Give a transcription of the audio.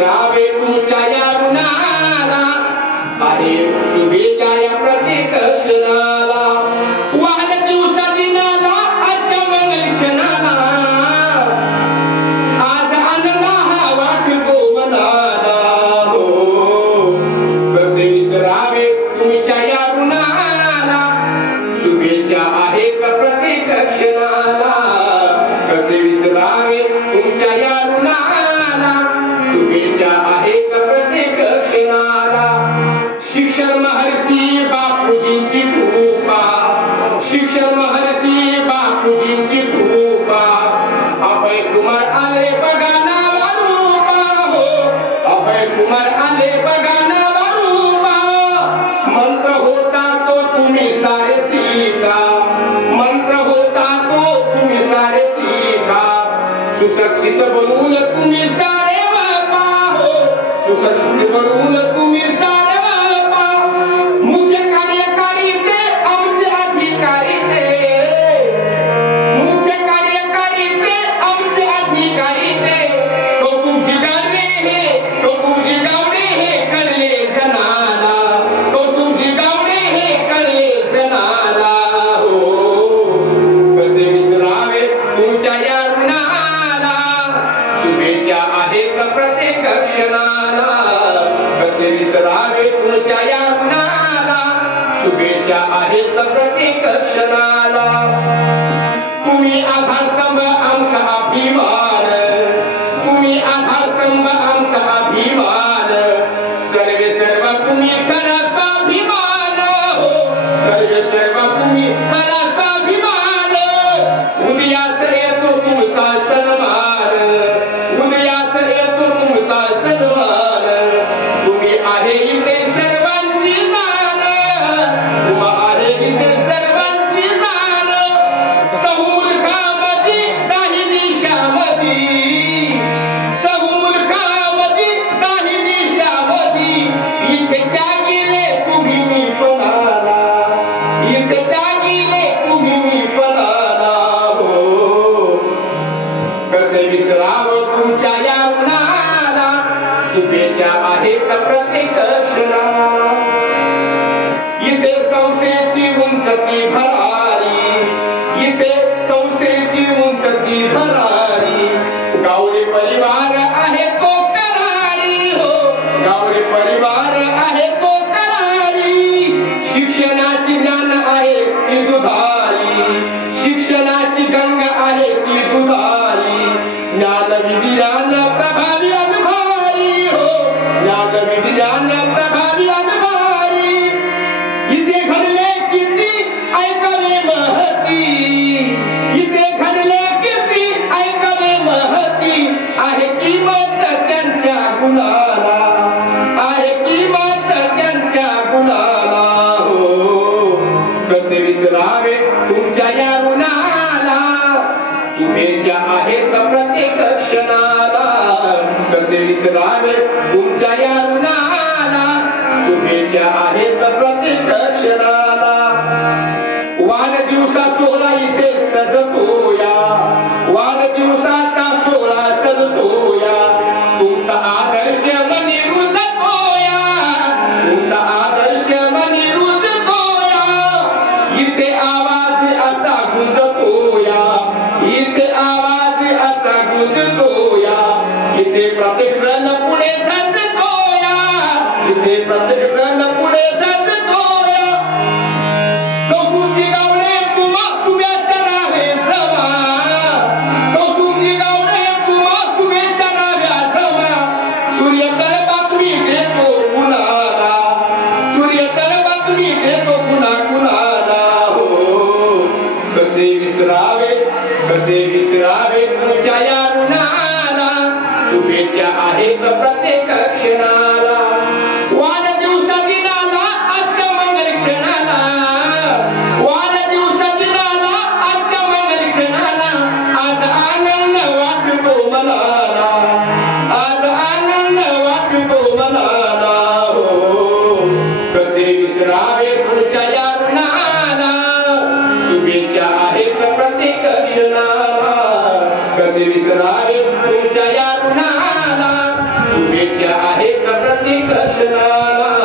विसरावे तुमच्या या गुणाला आहे शुभेच्छा या प्रत्येक क्षणाला वाढदिवसा दिनाला आजच्या मंगल क्षणाला आज आनंद हा वाटतो मनाला हो कसे विसरावे तुमच्या या गुणाला शुभेच्छा आहेत प्रत्येक क्षणाला कसे विसरावे तुमच्या या गुणाला शुभेच्छा आहेत प्रत्येक क्षणाला शिक्षण महर्षी बापूजींची कृपा शिक्षण महर्षी बापूजींची कृपा अभय कुमार आले बघा नावा रूपा हो अभय कुमार आले बघा नावा रूपा मंत्र होता तो तुम्ही सारे सीता मंत्र होता तो तुम्ही सारे सीता सुशिक्षित बनवून तुम्ही सारे बाबा हो सुशिक्षित बनवून तुम्ही सारे बाबा मुख्य कार्यकारी ते आमचे अधिकारी ते मुख्य कार्यकारी ते आमचे अधिकारी ते तो तुमची गाणे हे तो तुमची गाणे हे कळले जनाला तो तुमची गाणे हे कळले जनाला हो कसे विसरावे तुमच्या या गुणाला शुभेच्छा आहेत प्रत्येक क्षणाला कसे विसरावे तुमच्या या गुणाला शुभेच्छा आहेत प्रत्येक क्षणाला तुम्ही आधारस्तंभ आमचा अभिमान तुम्ही आधारस्तंभ आमचा अभिमान सर्वे सर्व तुम्ही खरा स्वाभिमान हो सर्वे सर्व तुम्ही खरा स्वाभिमान उदयास येतो तुमचा सन्मान उदयास येतो तुमचा सन्मान तुम्ही आहे इथे सर्वांची जाण तुम्हा आहे इथे सर्वांची जाण बहुमुलकामध्ये काही दिशामध्ये बहुमुलकामध्ये काही दिशामध्ये इथे त्या गेले तुम्ही मी पणाला इथे त्या गेले तुम्ही मी पणाला हो कसे विसरावं तुमच्या या गुणाला शुभेच्छा आहेत प्रत्येक क्षणाला इथे संस्थेची उंचती भरारी इथे संस्थेची उंचती भरारी गावडे परिवार आहे तो करारी हो गावडे परिवार आहे तो करारी शिक्षणाची ज्ञान आहे ती दुधारी शिक्षणाची गंगा आहे ती दुधारी ज्ञान विज्ञान प्रभावी अनुभवी हो ज्ञान विज्ञान प्रभावी अनुभवी इथे घडले किती ऐकावे महती इथे घडले किती ऐकावे महती आहे किंमत त्यांच्या गुणाला आहे किंमत त्यांच्या गुणाला हो कसे विसरावे तुमच्या या गुणाला शुभेच्छा आहेत प्रत्येक क्षणाला कसे विसरावे तुमच्या या गुणाला शुभेच्छा आहेत प्रत्येक क्षणाला वाढदिवसा सोहळा इथे सजतोया वाढदिवसाचा सोहळा सजतोया तुमचा आदर्श मनी रुजतोया तुमचा आदर्श मनी रुजतोया इथे आवाज असा गुंजतोया इथे आवाज असा गुंजतोया इथे प्रत्येक जण पुढे धजतोया इथे प्रत्येक जण पुढे धजतोया तो तुमची गावडे तुम्हा शुभेच्छा राहे जमा तो तुमची गावडे तुम्हा शुभेच्छा राह्या जमा सूर्यतळ बातमी देतो कुणाला सूर्यतळ बातमी देतो कुणा कुणाला हो कसे विसरावे तुमच्या या गुणाला शुभेच्छा आहेत प्रत्येक क्षणाला वाढदिवसा दिनाला आजच्या मंगल क्षणाला वाढदिवसा दिनाला आजच्या मंगल क्षणाला आज आनंद वाटतो मनाला आज आनंद वाटतो मनाला हो कसे विसरावे तुमच्या या गुणाला शुभेच्छा आहेत प्रत्येक क्षणाला कसे विसरावे तुमच्या या गुणाला शुभेच्छा आहेत प्रत्येक क्षणाला